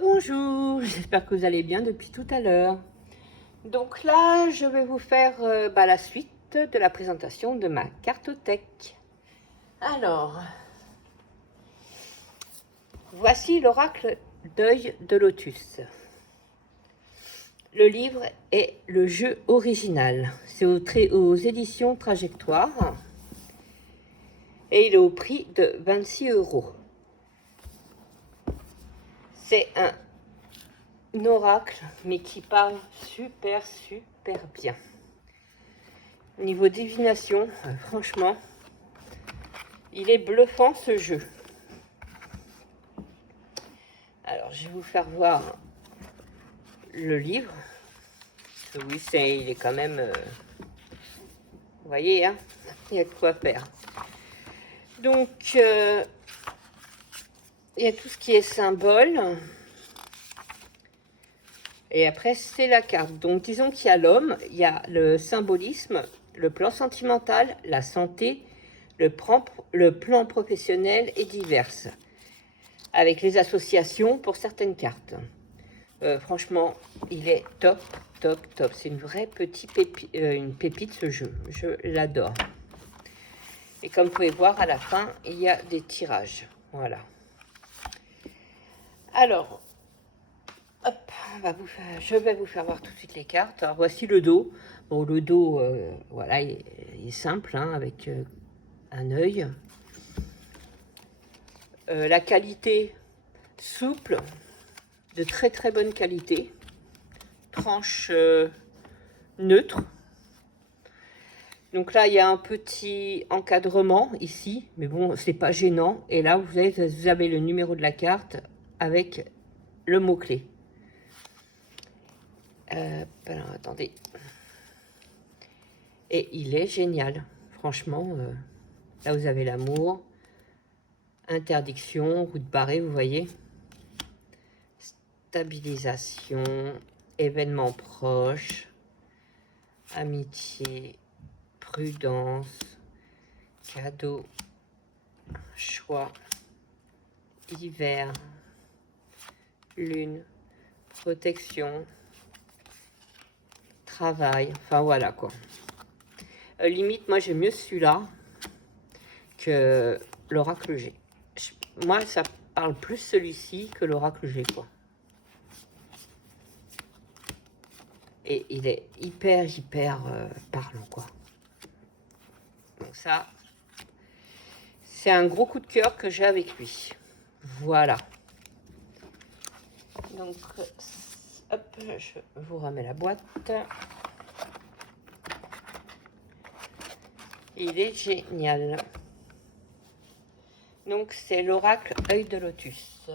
Rebonjour, j'espère que vous allez bien depuis tout à l'heure. Donc là, je vais vous faire la suite de la présentation de ma cartothèque. Alors, voici l'oracle d'œil de lotus. Le livre est le jeu original. C'est aux éditions Trajectoire et il est au prix de 26 €. C'est un oracle, mais qui parle super bien. Niveau divination, franchement, il est bluffant ce jeu. Alors, je vais vous faire voir le livre. Oui, il est quand même... vous voyez, hein, il y a de quoi faire. Donc, il y a tout ce qui est symbole. Et après, c'est la carte. Donc, disons qu'il y a l'homme, il y a le symbolisme, le plan sentimental, la santé, le plan professionnel et diverses. Avec les associations pour certaines cartes. Franchement, il est top. C'est une vraie une pépite ce jeu. Je l'adore. Et comme vous pouvez voir, à la fin, il y a des tirages. Voilà. Alors, hop, je vais vous faire voir tout de suite les cartes. Alors, voici le dos. Bon, le dos, voilà, il est simple, hein, avec un œil. La qualité, souple, de très bonne qualité. Tranche neutre. Donc là, il y a un petit encadrement ici, mais bon, c'est pas gênant. Et là, vous avez le numéro de la carte avec le mot-clé. Alors, attendez. Et il est génial. Franchement, là, vous avez l'amour, interdiction, route barrée, vous voyez. Stabilisation, événement proche, amitié, prudence, cadeau, choix, hiver, lune, protection, travail, enfin voilà quoi. Limite, moi j'aime mieux celui-là que l'oracle G. Moi, ça parle plus celui-ci que l'oracle G, quoi. Et il est hyper parlant, quoi. Donc ça, c'est un gros coup de cœur que j'ai avec lui. Voilà. Donc, hop, je vous remets la boîte. Il est génial. Donc, c'est l'oracle œil de lotus.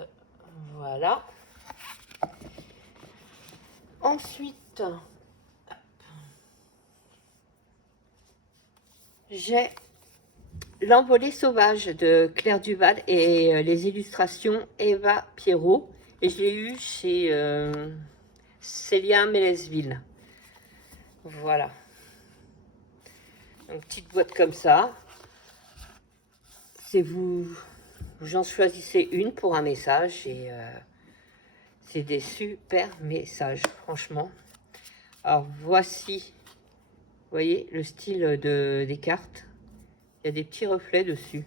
Voilà. Ensuite, j'ai L'envolée sauvage de Claire Duval et les illustrations Eva Pierrot. Et je l'ai eu chez Célia Mélesville. Voilà. Une petite boîte comme ça. C'est j'en choisissez une pour un message et c'est des super messages, franchement. Alors voici, vous voyez le style des cartes. Il y a des petits reflets dessus.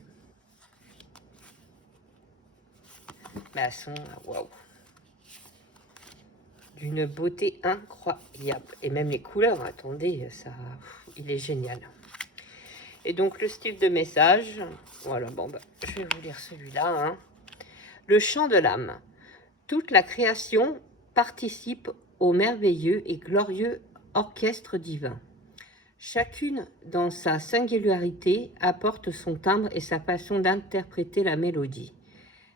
Mais elles sont, waouh, d'une beauté incroyable. Et même les couleurs, attendez, ça, il est génial. Et donc le style de message, voilà, bon, je vais vous lire celui-là. Hein. Le chant de l'âme. Toute la création participe au merveilleux et glorieux orchestre divin. Chacune, dans sa singularité, apporte son timbre et sa façon d'interpréter la mélodie.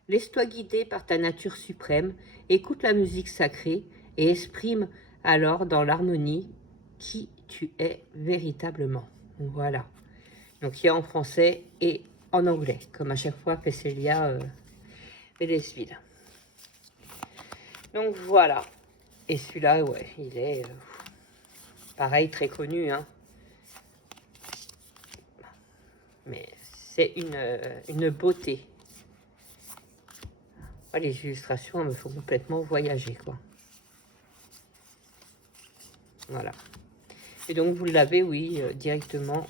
Laisse-toi guider par ta nature suprême, écoute la musique sacrée et exprime alors dans l'harmonie qui tu es véritablement. Voilà. Donc il y a en français et en anglais, comme à chaque fois fait Célia Mélesville. Donc voilà. Et celui-là, ouais, il est pareil, très connu, hein. Mais c'est une beauté. Ouais, les illustrations, elles me font complètement voyager, quoi. Voilà. Et donc, vous l'avez, oui, directement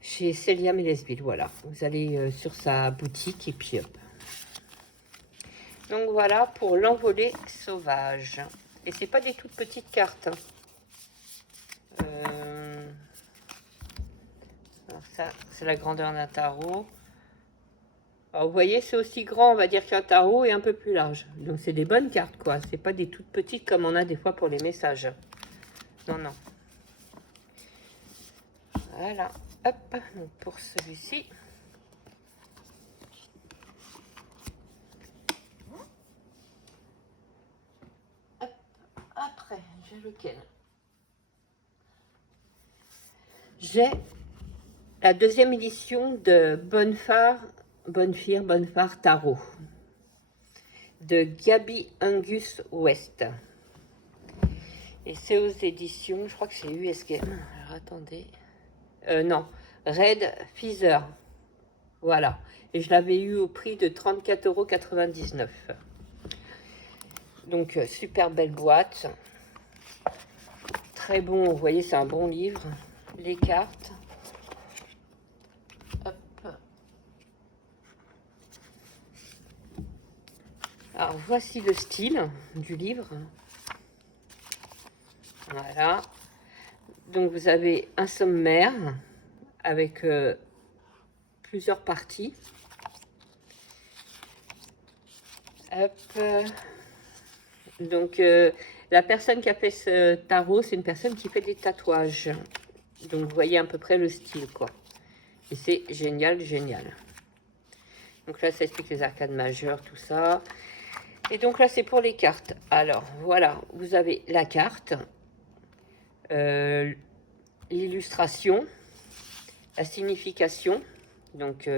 chez Célia Mélesville. Voilà. Vous allez sur sa boutique et puis hop. Donc, voilà pour l'envolée sauvage. Et c'est pas des toutes petites cartes. Alors ça, c'est la grandeur d'un tarot. Alors, vous voyez, c'est aussi grand, on va dire, qu'un tarot et un peu plus large. Donc, c'est des bonnes cartes, quoi. C'est pas des toutes petites comme on a des fois pour les messages. Non, non. Voilà. Hop. Donc, pour celui-ci. Hop. Après, j'ai lequel? J'ai la deuxième édition de Bonne Fire Tarot de Gaby Angus West. Et c'est aux éditions, je crois que c'est US Game. Alors attendez. Non, Red Feather. Voilà. Et je l'avais eu au prix de 34,99 €. Donc, super belle boîte. Très bon, vous voyez, c'est un bon livre. Les cartes. Hop. Alors, voici le style du livre. Voilà. Donc, vous avez un sommaire avec plusieurs parties. Hop. Donc, la personne qui a fait ce tarot, c'est une personne qui fait des tatouages. Donc, vous voyez à peu près le style, quoi. Et c'est génial, génial. Donc là, ça explique les arcades majeures, tout ça. Et donc là, c'est pour les cartes. Alors, voilà, vous avez la carte, l'illustration, la signification. Donc,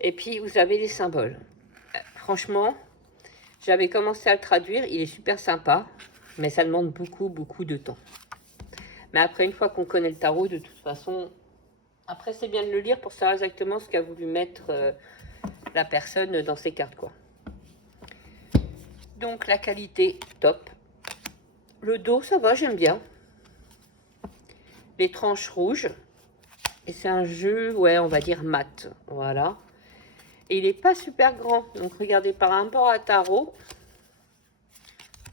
et puis, vous avez les symboles. Franchement, j'avais commencé à le traduire. Il est super sympa, mais ça demande beaucoup, beaucoup de temps. Mais après, une fois qu'on connaît le tarot, de toute façon, après, c'est bien de le lire pour savoir exactement ce qu'a voulu mettre la personne dans ses cartes, quoi. Donc, la qualité, top. Le dos, ça va, j'aime bien. Les tranches rouges. Et c'est un jeu, ouais, on va dire mat. Voilà. Et il n'est pas super grand. Donc, regardez, par rapport à tarot,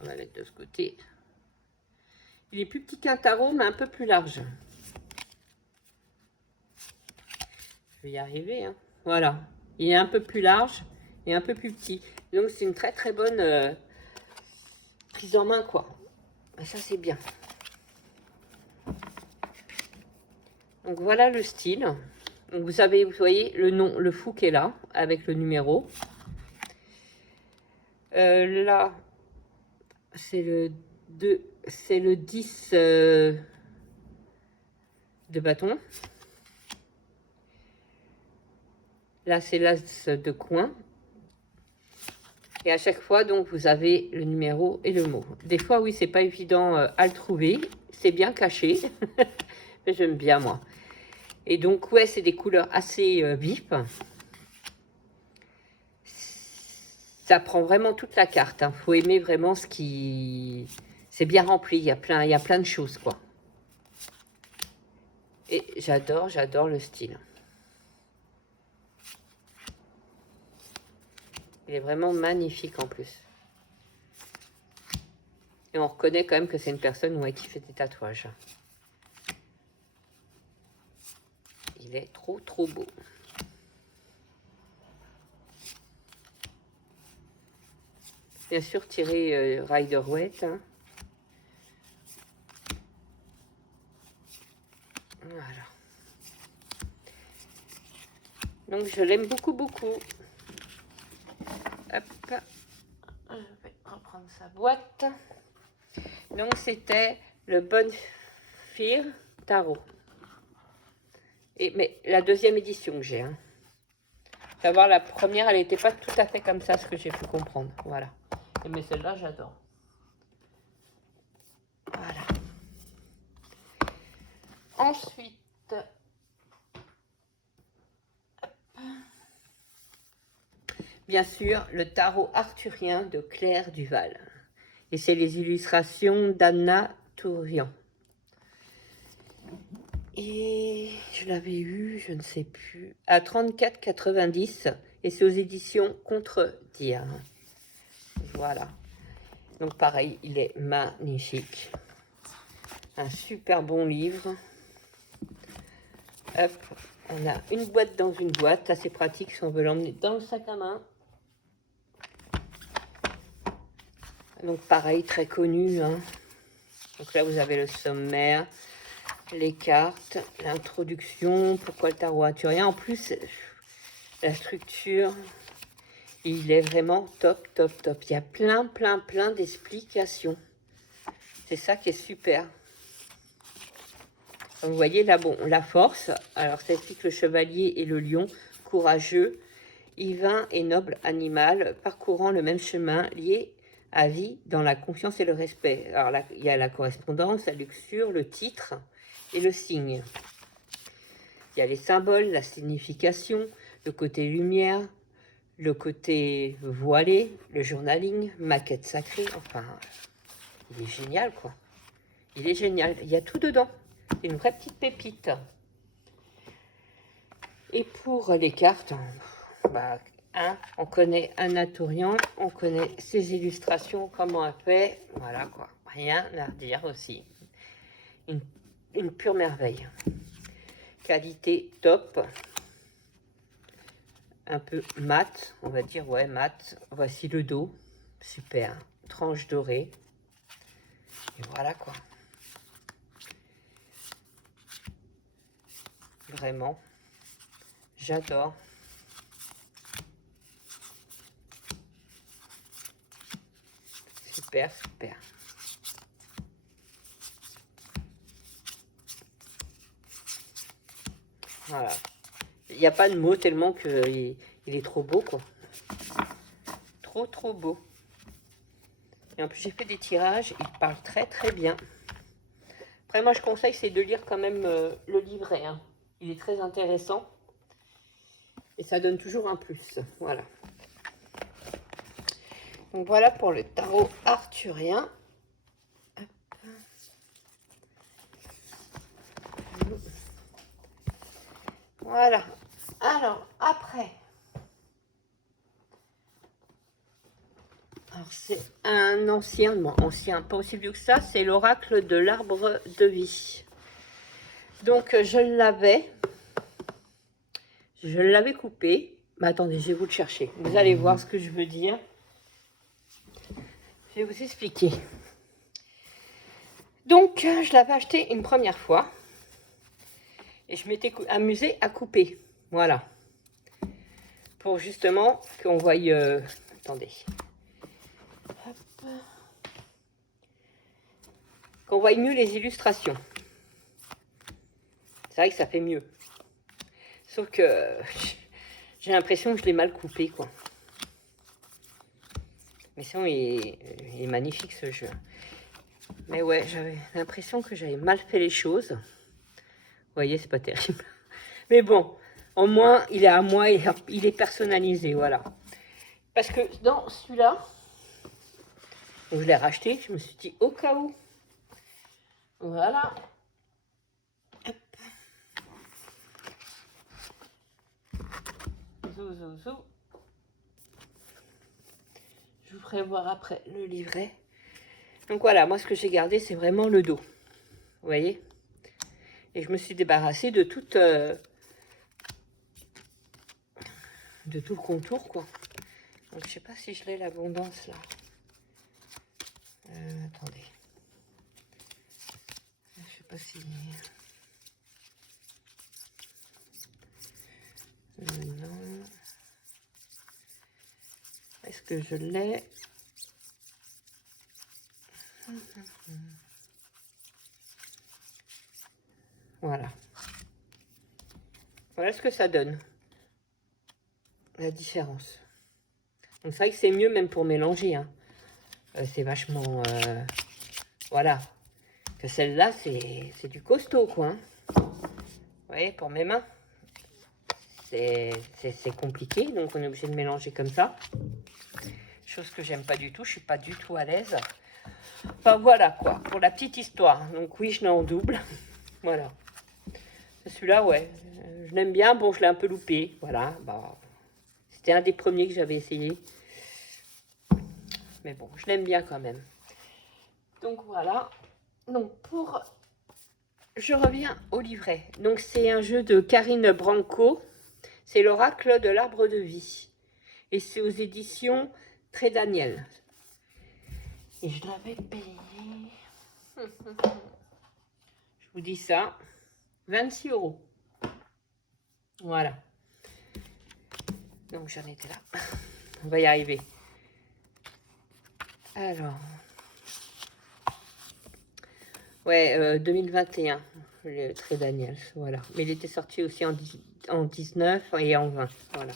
on va mettre de ce côté. Il est plus petit qu'un tarot, mais un peu plus large. Je vais y arriver, hein. Voilà. Il est un peu plus large et un peu plus petit. Donc, c'est une très, très bonne prise en main, quoi. Et ça, c'est bien. Donc, voilà le style. Donc, vous avez, vous voyez, le nom, le fou qui est là, avec le numéro. Là, c'est le 2, c'est le 10 de bâton. Là, c'est l'as de coin. Et à chaque fois, donc, vous avez le numéro et le mot. Des fois, oui, c'est pas évident à le trouver. C'est bien caché. Mais j'aime bien, moi. Et donc, ouais, c'est des couleurs assez vives. Ça prend vraiment toute la carte. Il faut aimer vraiment ce qui... C'est bien rempli. Il y a plein de choses, quoi. Et j'adore, j'adore le style. Il est vraiment magnifique en plus. Et on reconnaît quand même que c'est une personne, ouais, qui fait des tatouages. Il est trop, trop beau. Bien sûr, tiré Rider-Waite. Hein. Voilà. Donc, je l'aime beaucoup, beaucoup. Hop. Je vais reprendre sa boîte. Donc, c'était le Bonne Fire Tarot. Mais la deuxième édition que j'ai. Hein. Savoir la première, elle n'était pas tout à fait comme ça, ce que j'ai pu comprendre. Voilà. Mais celle-là, j'adore. Voilà. Ensuite, bien sûr, le tarot arthurien de Claire Duval. Et c'est les illustrations d'Anna Tourian. Et je l'avais eu, je ne sais plus, à 34,90 et c'est aux éditions Contredire. Voilà. Donc pareil, il est magnifique. Un super bon livre. Hop, on a une boîte dans une boîte, assez pratique si on veut l'emmener dans le sac à main. Donc pareil, très connu, hein. Donc là, vous avez le sommaire, les cartes, l'introduction, pourquoi le tarot arthurien. En plus, la structure, il est vraiment top, top, top. Il y a plein d'explications. C'est ça qui est super. Comme vous voyez, là, bon, la force. Alors, ça explique le chevalier et le lion, courageux, divin et noble animal, parcourant le même chemin, lié à vie dans la confiance et le respect. Alors là, il y a la correspondance, la luxure, le titre et le signe. Il y a les symboles, la signification, le côté lumière, le côté voilé, le journaling, maquette sacrée. Enfin, il est génial, quoi. Il est génial. Il y a tout dedans. C'est une vraie petite pépite. Et pour les cartes, bah, on connaît Anna Tourian, on connaît ses illustrations, comment elle fait. Voilà, quoi. Rien à dire aussi. Une pure merveille. Qualité top. Un peu mat, on va dire, ouais, mat. Voici le dos. Super. Tranche dorée. Et voilà, quoi. Vraiment. J'adore. Super, super. Voilà. Il n'y a pas de mots tellement qu'il est trop beau, quoi. Trop beau. Et en plus, j'ai fait des tirages. Il parle très bien. Après, moi, je conseille, c'est de lire quand même le livret. Hein. Il est très intéressant. Et ça donne toujours un plus. Voilà. Donc, voilà pour le tarot arthurien. Voilà. Alors, après. Alors, c'est un ancien, pas aussi vieux que ça. C'est l'oracle de l'arbre de vie. Donc, je l'avais coupé. Mais attendez, je vais vous le chercher. Vous allez voir ce que je veux dire. Je vais vous expliquer. Donc, je l'avais acheté une première fois. Et je m'étais amusée à couper. Voilà. Pour justement qu'on voie... attendez. Hop. Qu'on voie mieux les illustrations. C'est vrai que ça fait mieux. Sauf que j'ai l'impression que je l'ai mal coupé, quoi. Mais sinon, il est magnifique, ce jeu. Mais ouais, j'avais l'impression que j'avais mal fait les choses. Vous voyez, c'est pas terrible. Mais bon, au moins, il est à moi, il est personnalisé, voilà. Parce que dans celui-là, je l'ai racheté, je me suis dit, au cas où. Voilà. Hop. Zou. Je vous ferai voir après le livret. Donc voilà, moi ce que j'ai gardé, c'est vraiment le dos. Vous voyez? Et je me suis débarrassée de tout le contour, quoi. Donc je sais pas si je l'ai l'abondance là. Attendez. Je sais pas si... non. Est-ce que je l'ai? Voilà. Voilà ce que ça donne. La différence. Donc c'est vrai que c'est mieux même pour mélanger. Hein. C'est vachement... voilà. Que celle-là, c'est du costaud, quoi. Hein. Vous voyez, pour mes mains. c'est compliqué, donc on est obligé de mélanger comme ça. Chose que j'aime pas du tout, je suis pas du tout à l'aise. Enfin voilà quoi, pour la petite histoire. Donc oui, je l'ai en double. Voilà. Celui-là, ouais, je l'aime bien. Bon, je l'ai un peu loupé. Voilà, bah, c'était un des premiers que j'avais essayé. Mais bon, je l'aime bien quand même. Donc voilà. Donc je reviens au livret. Donc c'est un jeu de Karine Branco. C'est l'oracle de l'arbre de vie. Et c'est aux éditions Très Daniel. Et je l'avais payé. Je vous dis ça. 26 €. Voilà. Donc j'en étais là. On va y arriver. Alors. Ouais, 2021. Le Très Daniel. Voilà. Mais il était sorti aussi en 19 et en 20. Voilà.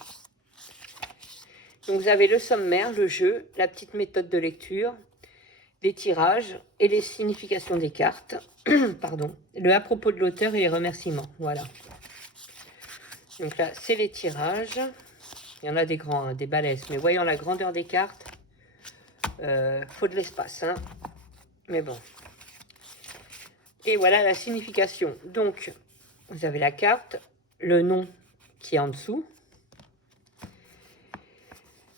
Donc vous avez le sommaire, le jeu, la petite méthode de lecture, les tirages et les significations des cartes. Pardon. Le à propos de l'auteur et les remerciements. Voilà. Donc là, c'est les tirages. Il y en a des grands, hein, des balèzes. Mais voyant la grandeur des cartes, faut de l'espace. Hein. Mais bon. Et voilà la signification. Donc, vous avez la carte, le nom qui est en dessous.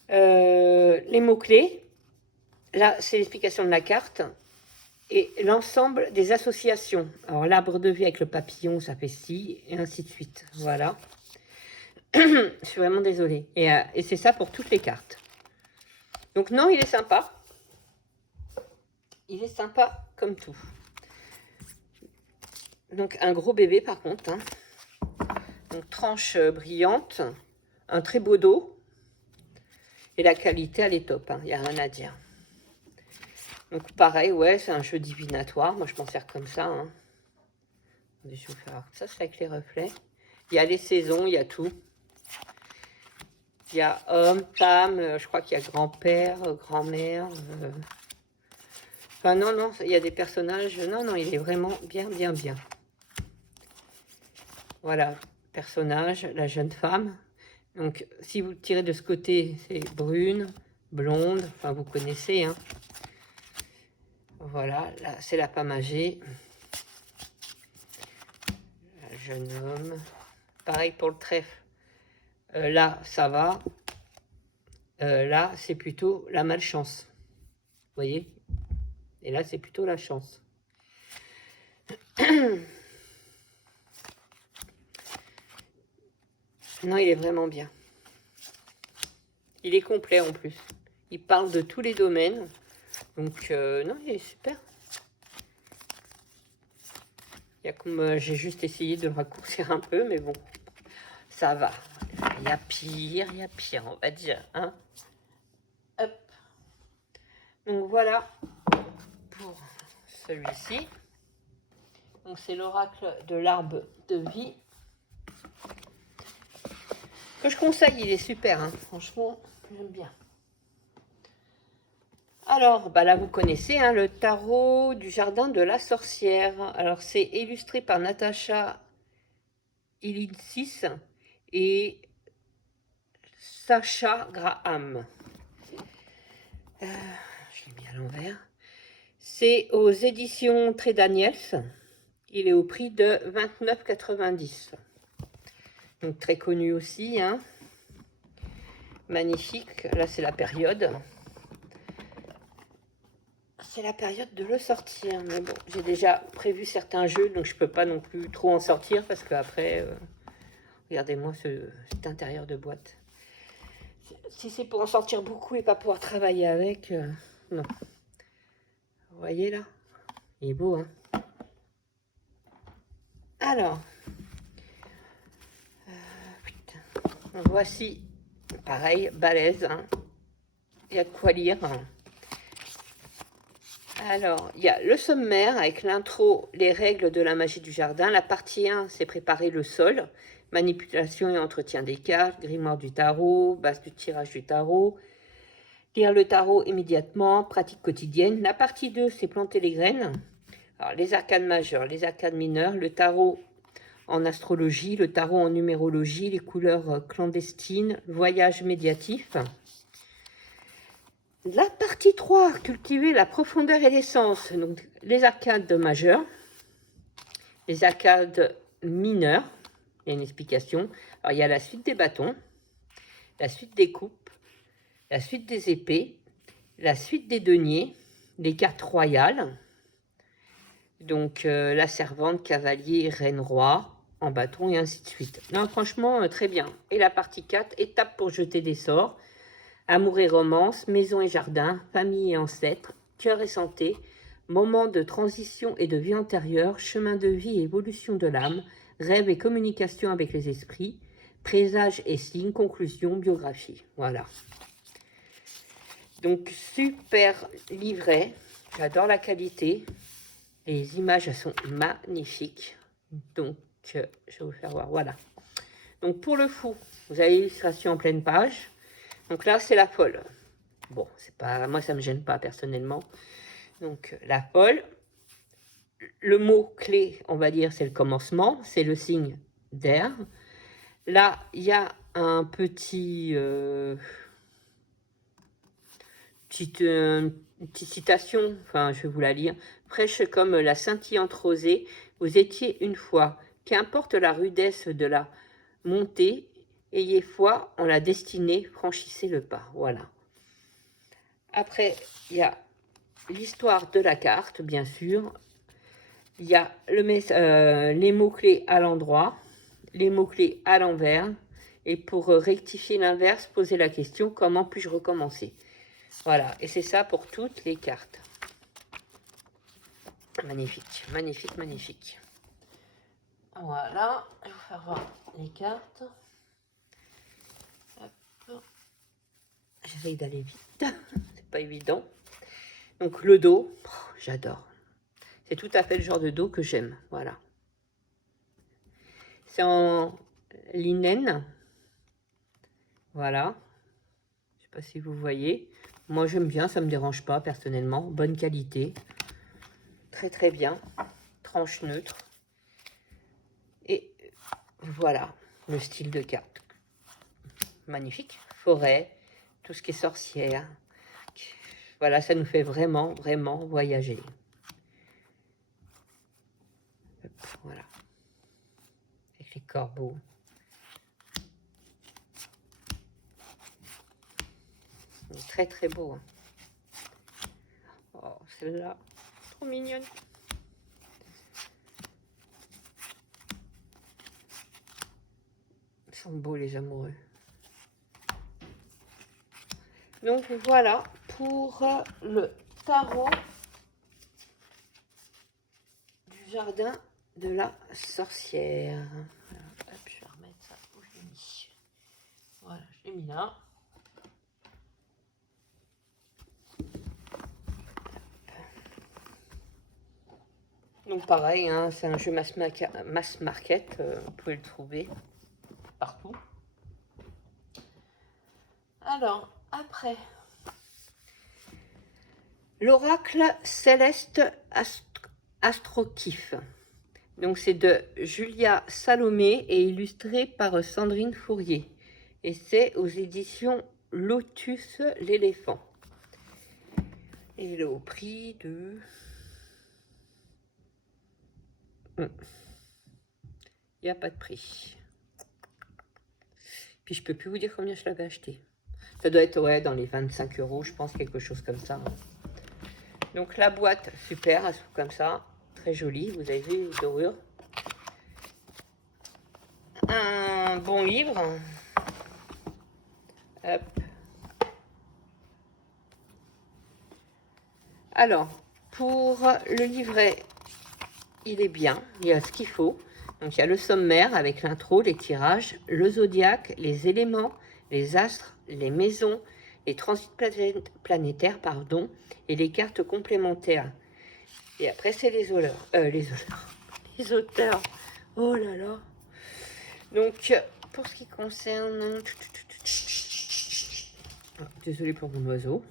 Les mots-clés. Là, c'est l'explication de la carte. Et l'ensemble des associations. Alors, l'arbre de vie avec le papillon, ça fait ci, et ainsi de suite. Voilà. Je suis vraiment désolée. Et c'est ça pour toutes les cartes. Donc, non, il est sympa. Il est sympa comme tout. Donc, un gros bébé, par contre. Hein. Donc, tranche brillante. Un très beau dos. Et la qualité, elle est top. Il n'y a rien à dire. Donc, pareil, ouais, c'est un jeu divinatoire. Moi, je m'en sers comme ça. Hein. Je vais vous faire ça, c'est avec les reflets. Il y a les saisons, il y a tout. Il y a homme, femme, je crois qu'il y a grand-père, grand-mère. Enfin, non, non, il y a des personnages. Non, non, il est vraiment bien, bien, bien. Voilà, personnage, la jeune femme. Donc, si vous tirez de ce côté, c'est brune, blonde. Enfin, vous connaissez, hein. Voilà, là, c'est la femme âgée. Le jeune homme. Pareil pour le trèfle. Là, ça va. Là, c'est plutôt la malchance. Vous voyez? Et là, c'est plutôt la chance. Non, il est vraiment bien. Il est complet en plus. Il parle de tous les domaines. Donc, non, il est super. Il y a comme j'ai juste essayé de le raccourcir un peu, mais bon, ça va. Il y a pire, on va dire. Hein. Hop. Donc voilà pour celui-ci. Donc c'est l'oracle de l'arbre de vie. Que je conseille, il est super. Hein. Franchement, j'aime bien. Alors, bah là, vous connaissez hein, le tarot du jardin de la sorcière. Alors, c'est illustré par Natacha Ilinsis et Sacha Graham. Je l'ai mis à l'envers. C'est aux éditions Très Daniels. Il est au prix de 29,90. Donc, très connu aussi. Hein. Magnifique. Là, c'est la période. C'est la période de le sortir. Mais bon, j'ai déjà prévu certains jeux, donc je peux pas non plus trop en sortir parce qu'après, regardez-moi cet intérieur de boîte. Si c'est pour en sortir beaucoup et pas pouvoir travailler avec, non. Vous voyez là? Il est beau, hein? Alors, voici, pareil, balèze. Hein. Il y a de quoi lire. Hein. Alors, il y a le sommaire avec l'intro, les règles de la magie du jardin. La partie 1, c'est préparer le sol, manipulation et entretien des cartes, grimoire du tarot, base du tirage du tarot, lire le tarot immédiatement, pratique quotidienne. La partie 2, c'est planter les graines. Alors, les arcanes majeures, les arcanes mineures, le tarot en astrologie, le tarot en numérologie, les couleurs clandestines, voyage médiatif. La partie 3, cultiver la profondeur et l'essence. Donc, les arcades majeures, les arcades mineures. Il y a une explication. Alors, il y a la suite des bâtons, la suite des coupes, la suite des épées, la suite des deniers, les cartes royales. Donc, la servante, cavalier, reine, roi, en bâton et ainsi de suite. Non, franchement, très bien. Et la partie 4, étape pour jeter des sorts. Amour et romance, maison et jardin, famille et ancêtres, cœur et santé, moment de transition et de vie antérieure, chemin de vie et évolution de l'âme, rêve et communication avec les esprits, présage et signes, conclusion, biographie. Voilà. Donc, super livret. J'adore la qualité. Les images, elles sont magnifiques. Donc, je vais vous faire voir. Voilà. Donc, pour le fou, vous avez l'illustration en pleine page. Donc là, c'est la folle. Bon, c'est pas, moi, ça me gêne pas personnellement. Donc, la folle. Le mot clé, on va dire, c'est le commencement. C'est le signe d'air. Là, il y a un petit... une petite citation, enfin, je vais vous la lire. Fraîche comme la scintillante rosée, vous étiez une fois. Qu'importe la rudesse de la montée, ayez foi en la destinée, franchissez le pas. Voilà. Après, il y a l'histoire de la carte, bien sûr. Il y a les mots-clés à l'endroit, les mots-clés à l'envers. Et pour rectifier l'inverse, posez la question, comment puis-je recommencer? Voilà, et c'est ça pour toutes les cartes. Magnifique, magnifique, magnifique. Voilà, je vais vous faire voir les cartes. J'essaye d'aller vite, c'est pas évident. Donc le dos, j'adore. C'est tout à fait le genre de dos que j'aime, voilà. C'est en linen, voilà. Je sais pas si vous voyez. Moi j'aime bien, ça me dérange pas personnellement. Bonne qualité, très très bien. Tranche neutre. Et voilà le style de carte. Magnifique. Forêt, tout ce qui est sorcière. Voilà, ça nous fait vraiment, vraiment voyager. Voilà. Avec les corbeaux. C'est très, très beau. Hein. Oh, celle-là, trop mignonne. Ils sont beaux, les amoureux. Donc, voilà pour le tarot du jardin de la sorcière. Voilà, hop, je vais remettre ça où je l'ai mis. Voilà, je l'ai mis là. Donc pareil, hein, c'est un jeu mass market, vous pouvez le trouver partout. Alors, après, l'oracle céleste Astrokif. Donc c'est de Julia Salomé et illustré par Sandrine Fourier. Et c'est aux éditions Lotus l'éléphant. Et le prix de... Il n'y a pas de prix. Puis je peux plus vous dire combien je l'avais acheté. Ça doit être ouais, dans les 25 €, je pense, quelque chose comme ça. Donc la boîte, super, elle se trouve comme ça. Très jolie, vous avez vu, dorure. Un bon livre. Hop. Alors, pour le livret, il est bien, il y a ce qu'il faut. Donc, il y a le sommaire avec l'intro, les tirages, le zodiaque, les éléments, les astres, les maisons, les transits planétaires, pardon, et les cartes complémentaires. Et après, c'est les auteurs. Les auteurs. Oh là là. Donc, pour ce qui concerne... Désolée pour mon oiseau.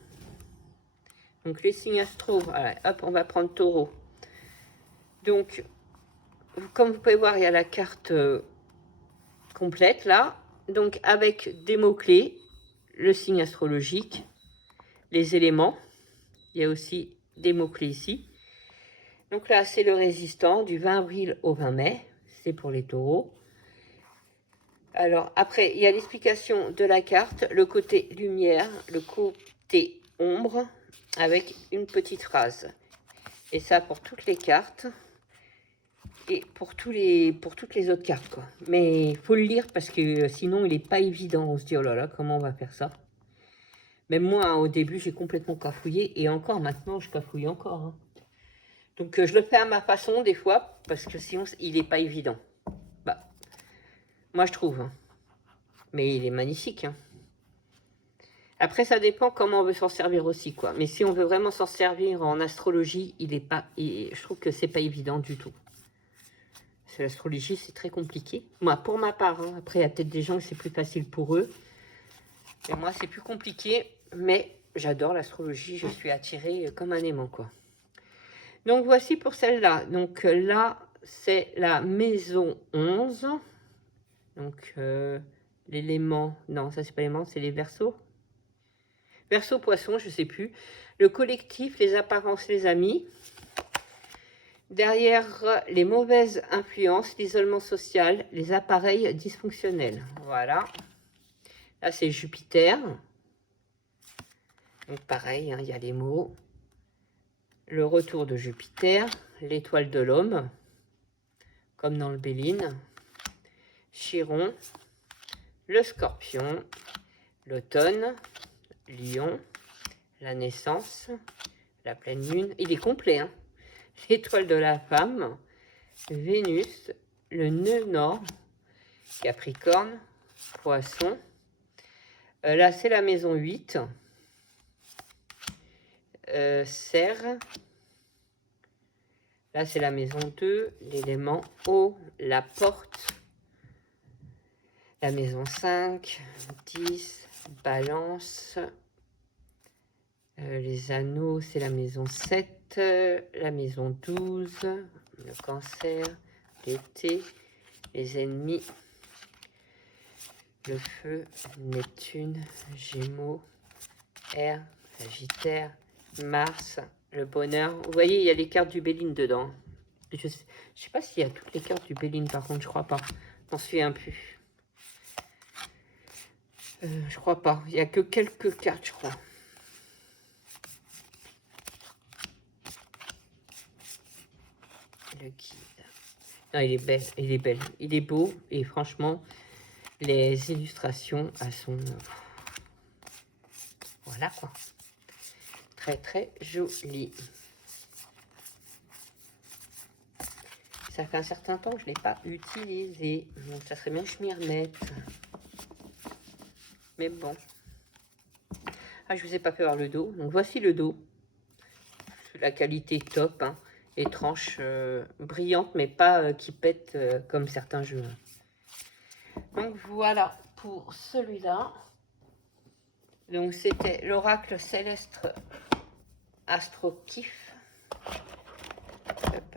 Donc, les signes astro. Voilà, hop, on va prendre taureau. Donc, comme vous pouvez voir, il y a la carte complète là. Donc avec des mots-clés, le signe astrologique, les éléments. Il y a aussi des mots-clés ici. Donc là, c'est le résistant du 20 avril au 20 mai. C'est pour les taureaux. Alors après, il y a l'explication de la carte, le côté lumière, le côté ombre, avec une petite phrase. Et ça pour toutes les cartes. Et pour toutes les autres cartes, quoi. Mais il faut le lire parce que sinon, il n'est pas évident. On se dit, oh là là, comment on va faire ça? Même moi, hein, au début, j'ai complètement cafouillé. Et encore, maintenant, je cafouille encore. Hein. Donc, je le fais à ma façon, des fois, parce que sinon, il n'est pas évident. Bah, moi, je trouve. Hein. Mais il est magnifique. Hein. Après, ça dépend comment on veut s'en servir aussi, quoi. Mais si on veut vraiment s'en servir en astrologie, je trouve que c'est pas évident du tout. L'astrologie, c'est très compliqué. Moi, pour ma part, hein, après, il y a peut-être des gens que c'est plus facile pour eux. Et moi, c'est plus compliqué, mais j'adore l'astrologie. Je suis attirée comme un aimant, quoi. Donc, voici pour celle-là. Donc, là, c'est la maison 11. Donc, l'élément... Non, ça, c'est pas l'élément, c'est les Verseaux. Verseau, poisson, je sais plus. Le collectif, les apparences, les amis. Derrière les mauvaises influences, l'isolement social, les appareils dysfonctionnels. Voilà. Là, c'est Jupiter. Donc, pareil, hein, il y a les mots. Le retour de Jupiter, l'étoile de l'homme, comme dans le Béline. Chiron, le scorpion, l'automne, Lion, la naissance, la pleine lune. Il est complet, hein. L'étoile de la femme, Vénus, le nœud nord, Capricorne, Poisson. Là, c'est la maison 8. Serre. Là, c'est la maison 2, l'élément eau, la porte. La maison 5, 10, Balance. Les anneaux, c'est la maison 7, la maison 12, le cancer, l'été, les ennemis, le feu, Neptune, Gémeaux, Air, Sagittaire, Mars, le bonheur. Vous voyez, il y a les cartes du Béline dedans. Je sais pas s'il y a toutes les cartes du Béline, par contre, je crois pas. Je m'en souviens plus. Je crois pas. Il y a que quelques cartes, je crois. Le guide. Non, il est belle, il est belle. Il est beau et franchement, les illustrations, elles sont... Voilà quoi. Très très joli. Ça fait un certain temps que je ne l'ai pas utilisé. Donc ça serait bien que je m'y remette. Mais bon. Ah, je vous ai pas fait voir le dos. Donc voici le dos. La qualité top. Hein. Les tranches brillantes, mais pas qui pètent comme certains jeux. Donc voilà pour celui-là. Donc c'était l'oracle céleste Astro-Kiff.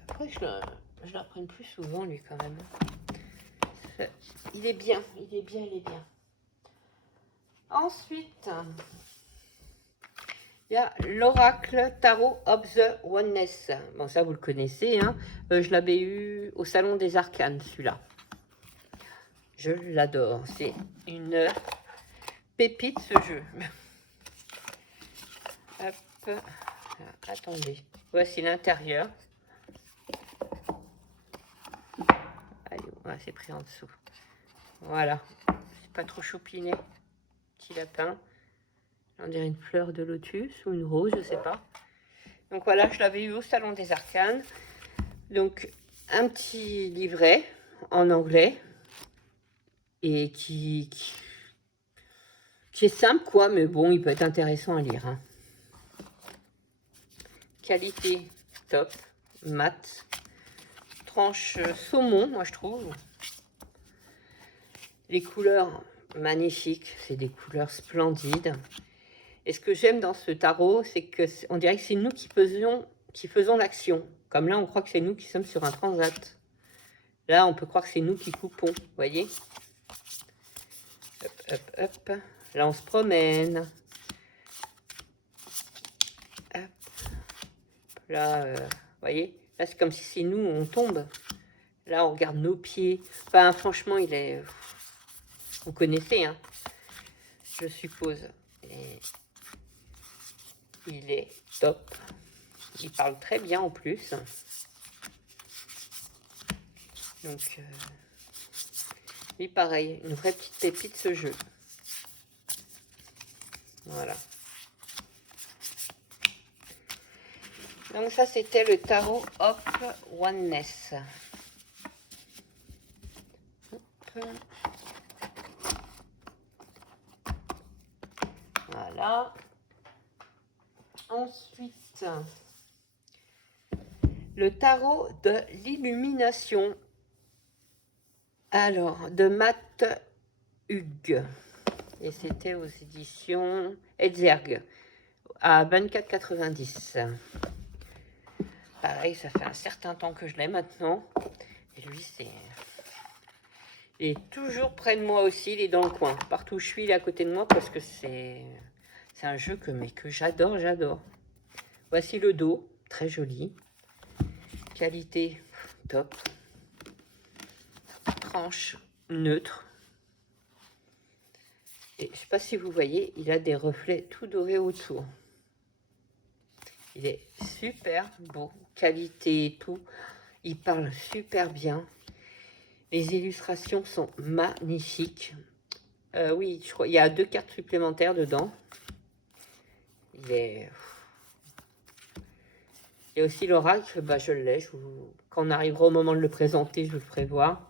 Après je l'apprenne plus souvent lui quand même. Il est bien, il est bien, il est bien. Ensuite, il y a l'oracle Tarot of the Oneness. Bon, ça vous le connaissez. Hein. Je l'avais eu au Salon des Arcanes, celui-là. Je l'adore. C'est une pépite, ce jeu. Hop. Attendez. Voici l'intérieur. Allez, c'est pris en dessous. Voilà. C'est pas trop chopiné. Petit lapin. On dirait une fleur de lotus ou une rose, je sais pas. Donc voilà, je l'avais eu au Salon des Arcanes. Donc un petit livret en anglais et qui est simple quoi, mais bon, il peut être intéressant à lire. Hein. Qualité top, mat, tranche saumon, moi je trouve. Les couleurs magnifiques, c'est des couleurs splendides. Et ce que j'aime dans ce tarot, c'est que on dirait que c'est nous qui faisons l'action. Comme là, on croit que c'est nous qui sommes sur un transat. Là, on peut croire que c'est nous qui coupons, vous voyez. Hop, hop, hop. Là, on se promène. Hop. Là, vous voyez. Là, c'est comme si c'est nous, on tombe. Là, on regarde nos pieds. Enfin, franchement, il est... Vous connaissez, hein, je suppose. Et il est top. Il parle très bien en plus. Donc, lui, pareil, une vraie petite pépite, ce jeu. Voilà. Donc, ça, c'était le tarot Hop Oneness. Hop. Voilà. Ensuite, le tarot de l'illumination. Alors, de Matt Hughes. Et c'était aux éditions Edzerg à 24,90. Pareil, ça fait un certain temps que je l'ai maintenant. Et lui, c'est... Il est toujours près de moi aussi, il est dans le coin. Partout où je suis, il est à côté de moi parce que c'est un jeu que j'adore, j'adore. Voici le dos, très joli. Qualité top. Tranche neutre. Et je ne sais pas si vous voyez, il a des reflets tout dorés autour. Il est super beau, qualité et tout. Il parle super bien. Les illustrations sont magnifiques. Oui, je crois il y a 2 cartes supplémentaires dedans. Il est... Il y a aussi l'oracle, bah, je l'ai. Quand on arrivera au moment de le présenter, je vous le ferai voir.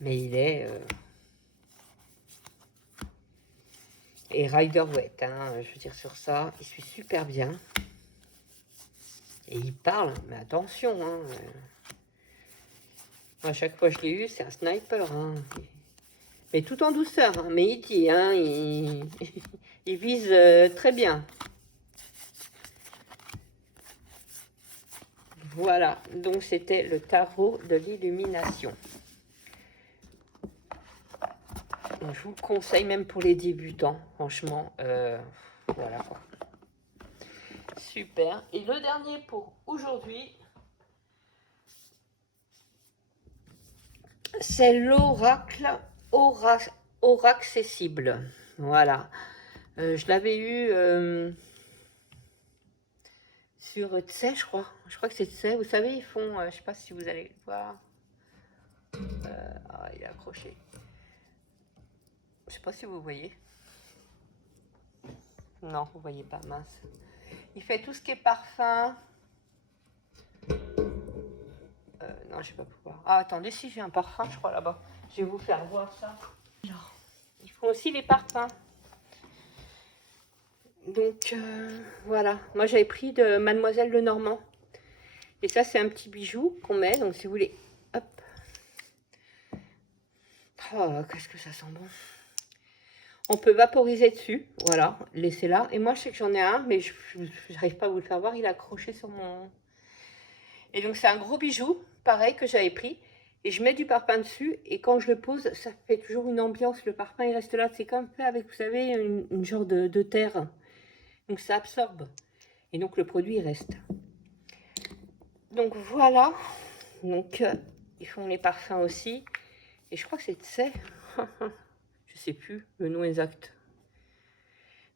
Mais il est... Et Rider Waite, hein, je veux dire sur ça, il suit super bien. Et il parle, mais attention, hein. À chaque fois que je l'ai eu, c'est un sniper, hein. Mais tout en douceur, hein. Mais il dit, hein, il vise très bien. Voilà, donc c'était le tarot de l'illumination. Je vous le conseille même pour les débutants, franchement, voilà quoi. Super. Et le dernier pour aujourd'hui, c'est l'oracle Auraccessible. Voilà. Je l'avais eu sur Tsé, je crois. Je crois que c'est Tsé. Vous savez, ils font, je sais pas si vous allez le voir. Ah, il est accroché. Je sais pas si vous voyez. Non, vous voyez pas, mince. Il fait tout ce qui est parfum. Non, je vais pas pouvoir. Ah, attendez, si j'ai un parfum, je crois, là-bas. Je vais vous faire voir ça. Alors, ils font aussi les parfums. Donc, voilà. Moi, j'avais pris de Mademoiselle Lenormand. Et ça, c'est un petit bijou qu'on met. Donc, si vous voulez... Hop. Oh, qu'est-ce que ça sent bon. On peut vaporiser dessus. Voilà, laissez là. Et moi, je sais que j'en ai un, mais je n'arrive pas à vous le faire voir. Il est accroché sur mon... Et donc, c'est un gros bijou, pareil, que j'avais pris. Et je mets du parfum dessus. Et quand je le pose, ça fait toujours une ambiance. Le parfum, il reste là. C'est comme fait avec, vous savez, une genre de terre. Donc, ça absorbe. Et donc, le produit, il reste. Donc, voilà. Donc, ils font les parfums aussi. Et je crois que c'est... je sais plus le nom exact.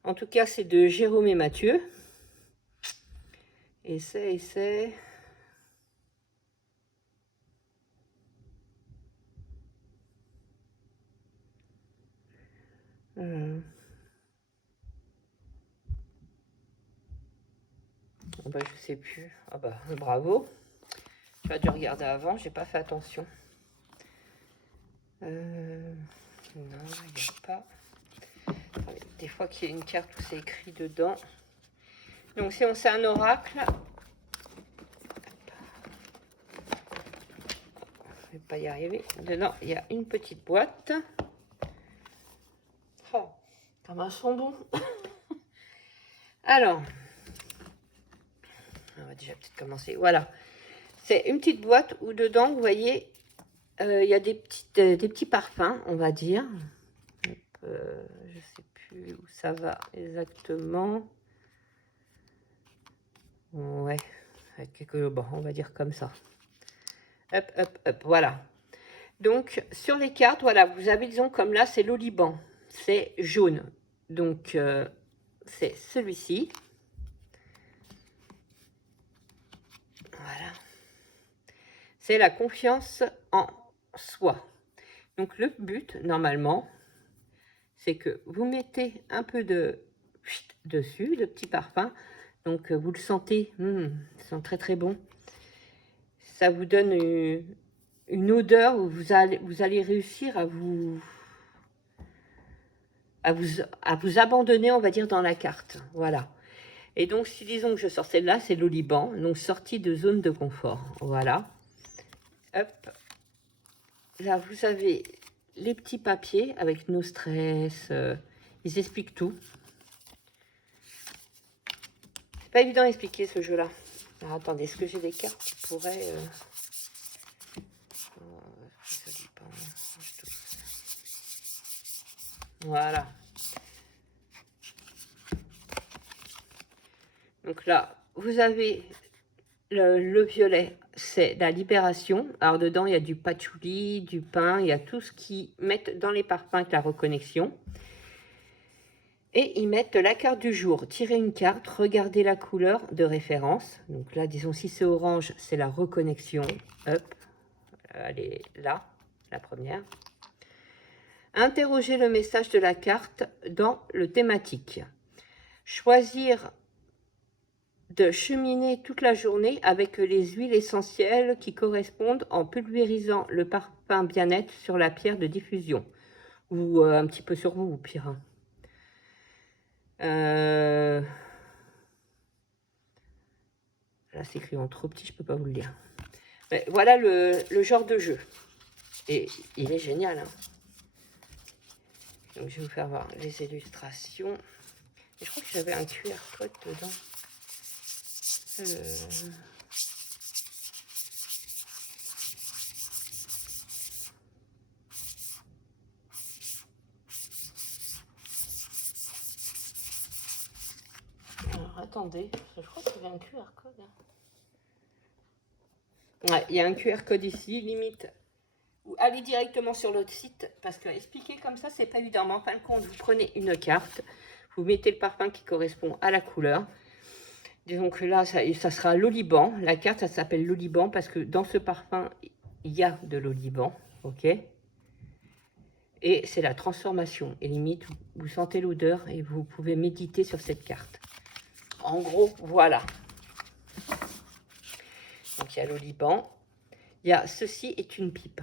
En tout cas, c'est de Jérôme et Mathieu. Et c'est... Oh bah, je sais plus. Ah bah, bravo. J'aurais dû regarder avant, j'ai pas fait attention. Non, il n'y a pas. Des fois qu'il y a une carte où c'est écrit dedans. Donc si on sait un oracle, je vais pas y arriver. Dedans, il y a une petite boîte. Oh, comme un son bon. Alors, on va déjà peut-être commencer. Voilà. C'est une petite boîte où dedans, vous voyez, Il y a des petits parfums, on va dire. Je sais plus où ça va exactement. Ouais, bon, on va dire comme ça. Hop, hop, hop, voilà. Donc, sur les cartes, voilà, vous avez, disons, comme là, c'est l'oliban. C'est jaune. Donc, c'est celui-ci. Voilà. C'est la confiance en soi. Donc, le but, normalement, c'est que vous mettez un peu de dessus, de petit parfum. Donc, vous le sentez, ça sent très très bon. Ça vous donne une odeur où vous allez réussir à vous abandonner, on va dire, dans la carte. Voilà. Et donc, si disons que je sors celle-là, c'est l'oliban, donc sortie de zone de confort. Voilà. Hop. Là, vous avez les petits papiers avec nos stress. Ils expliquent tout. C'est pas évident d'expliquer ce jeu-là. Alors, attendez, est-ce que j'ai des cartes qui pourraient... Voilà. Donc là, vous avez le violet, c'est la libération. Alors dedans, il y a du patchouli, du pain, il y a tout ce qu'ils mettent dans les parfums avec la reconnexion. Et ils mettent la carte du jour. Tirez une carte, regardez la couleur de référence. Donc là, disons, si c'est orange, c'est la reconnexion. Hop, elle est là, la première. Interrogez le message de la carte dans le thématique. Choisir de cheminer toute la journée avec les huiles essentielles qui correspondent en pulvérisant le parfum bien-être sur la pierre de diffusion. Ou un petit peu sur vous, ou pire. Hein. Là, c'est écrit en trop petit, je ne peux pas vous le lire. Mais voilà le genre de jeu. Et il est génial. Hein. Donc, je vais vous faire voir les illustrations. Et je crois que j'avais un QR code dedans. Alors, attendez, je crois qu'il y avait un QR code. Hein. Ouais, il y a un QR code ici, limite. Ou allez directement sur l'autre site, parce que expliquer comme ça, c'est pas évident. Mais en fin de compte, vous prenez une carte, vous mettez le parfum qui correspond à la couleur. Disons que là, ça sera l'oliban. La carte, ça s'appelle l'oliban parce que dans ce parfum, il y a de l'oliban, ok? Et c'est la transformation. Et limite, vous sentez l'odeur et vous pouvez méditer sur cette carte. En gros, voilà. Donc, il y a l'oliban. Il y a ceci est une pipe.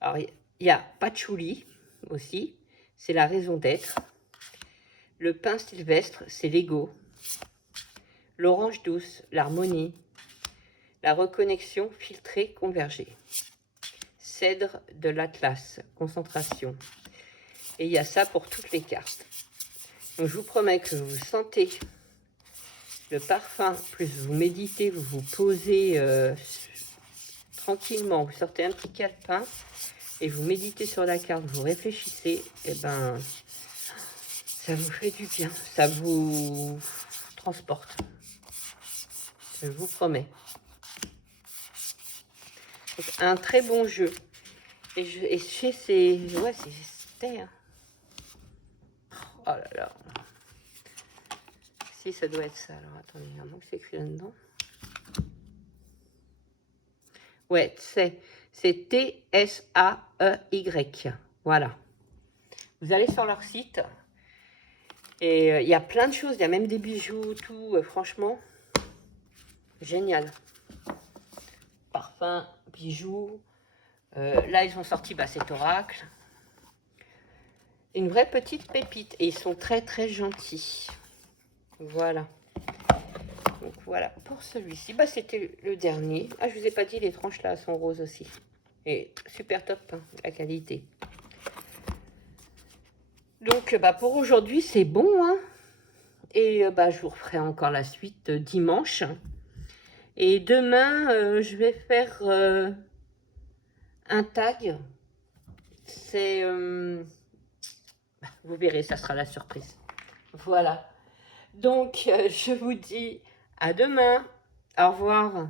Alors, il y a patchouli aussi. C'est la raison d'être. Le pain sylvestre, c'est l'ego. L'orange douce, l'harmonie. La reconnexion filtrée, convergée. Cèdre de l'Atlas, concentration. Et il y a ça pour toutes les cartes. Donc, je vous promets que vous sentez le parfum, plus vous méditez, vous vous posez tranquillement, vous sortez un petit calepin et vous méditez sur la carte, vous réfléchissez, et ben ça vous fait du bien, ça vous transporte. Je vous promets. Donc, un très bon jeu. Et chez ces... Ouais, c'était... Hein. Oh là là. Si, ça doit être ça. Alors, attendez, il y a un mot que c'est écrit là-dedans. Ouais, c'est T-S-A-E-Y. Voilà. Vous allez sur leur site. Et il y a plein de choses. Il y a même des bijoux, tout. Franchement, génial. Parfum, bijoux. Là, ils ont sorti cet oracle. Une vraie petite pépite. Et ils sont très, très gentils. Voilà. Donc, voilà pour celui-ci. C'était le dernier. Ah, je vous ai pas dit, les tranches là sont roses aussi. Et super top, hein, la qualité. Donc, pour aujourd'hui, c'est bon. Hein. Et je vous referai encore la suite dimanche. Et demain, je vais faire un tag. C'est... vous verrez, ça sera la surprise. Voilà. Donc, je vous dis à demain. Au revoir.